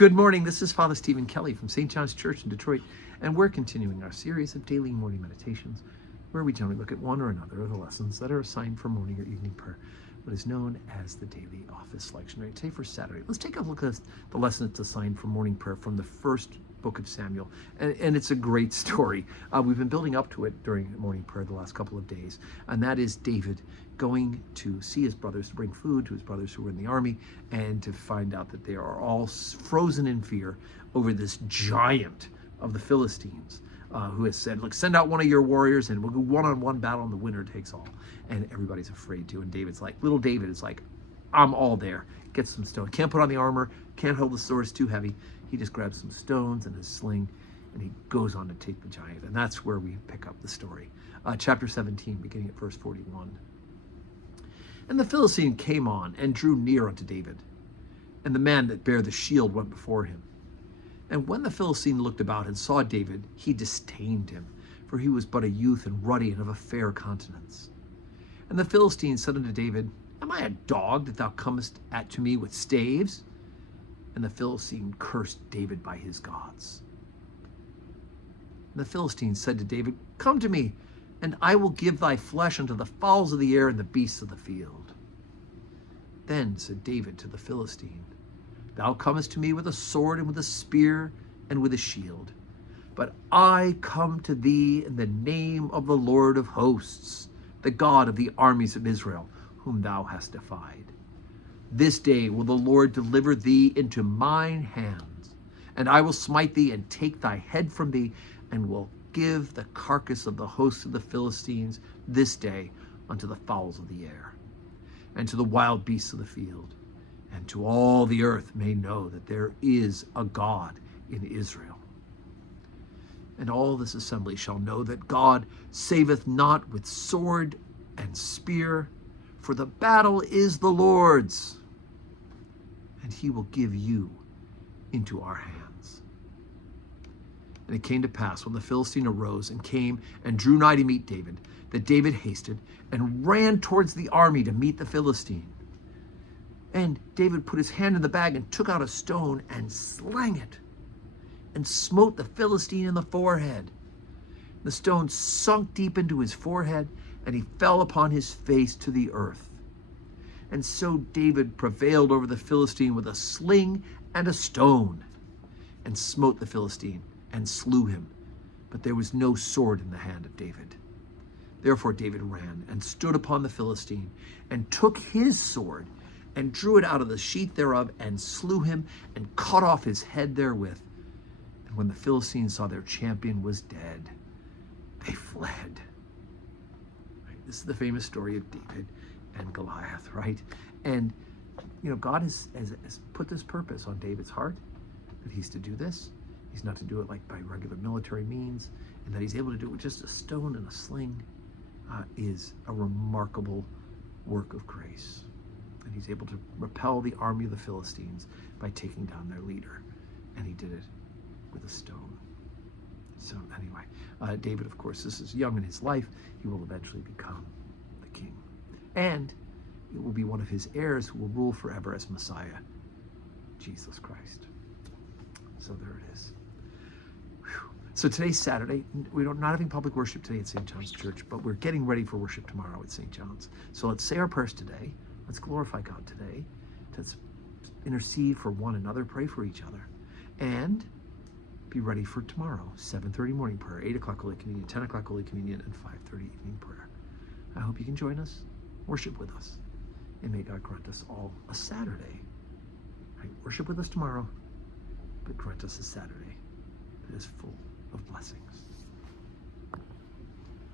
Good morning. This is Father Stephen Kelly from St. John's Church in Detroit, and we're continuing our series of daily morning meditations, where we generally look at one or another of the lessons that are assigned for morning or evening prayer, what is known as the daily office lectionary. Today for Saturday, let's take a look at the lesson that's assigned for morning prayer from the first book of Samuel, and it's a great story. We've been building up to it during morning prayer the last couple of days, and that is David going to see his brothers, to bring food to his brothers who were in the army, and to find out that they are all frozen in fear over this giant of the Philistines, who has said, look, send out one of your warriors and we'll go one-on-one battle and the winner takes all. And everybody's afraid to. And David's like, little David is like, I'm all there. Get some stone. Can't put on the armor, can't hold the sword, it's too heavy. He just grabs some stones and his sling and he goes on to take the giant. And that's where we pick up the story. Chapter 17, beginning at verse 41. And the Philistine came on and drew near unto David, and the man that bare the shield went before him. And when the Philistine looked about and saw David, he disdained him, for he was but a youth and ruddy and of a fair countenance. And the Philistine said unto David, Am I a dog that thou comest at to me with staves? And the Philistine cursed David by his gods. And the Philistine said to David, Come to me, and I will give thy flesh unto the fowls of the air and the beasts of the field. Then said David to the Philistine, Thou comest to me with a sword and with a spear and with a shield. But I come to thee in the name of the Lord of hosts, the God of the armies of Israel, whom thou hast defied. This day will the Lord deliver thee into mine hands, and I will smite thee and take thy head from thee, and will give the carcass of the host of the Philistines this day unto the fowls of the air, and to the wild beasts of the field, and to all the earth may know that there is a God in Israel. And all this assembly shall know that God saveth not with sword and spear, for the battle is the Lord's, and he will give you into our hands. And it came to pass, when the Philistine arose and came and drew nigh to meet David, that David hasted and ran towards the army to meet the Philistine. And David put his hand in the bag and took out a stone and slang it, and smote the Philistine in the forehead. The stone sunk deep into his forehead, and he fell upon his face to the earth. And so David prevailed over the Philistine with a sling and a stone, and smote the Philistine, and slew him. But there was no sword in the hand of David. Therefore David ran, and stood upon the Philistine, and took his sword, and drew it out of the sheath thereof, and slew him, and cut off his head therewith. And when the Philistines saw their champion was dead, they fled. Right? This is the famous story of David and Goliath, right? And, God has put this purpose on David's heart, that he's to do this. He's not to do it like by regular military means, and that he's able to do it with just a stone and a sling is a remarkable work of grace. And he's able to repel the army of the Philistines by taking down their leader. And he did it with a stone. So anyway, David, of course, this is young in his life. He will eventually become the king. And it will be one of his heirs who will rule forever as Messiah, Jesus Christ. So there it is. Whew. So today's Saturday. We're not having public worship today at St. John's Church, but we're getting ready for worship tomorrow at St. John's. So let's say our prayers today. Let's glorify God today. Let's intercede for one another, pray for each other, and be ready for tomorrow, 7:30 morning prayer, 8 o'clock Holy Communion, 10 o'clock Holy Communion, and 5:30 evening prayer. I hope you can join us, worship with us, and may God grant us all a Saturday. Right? Worship with us tomorrow, but grant us a Saturday that is full of blessings.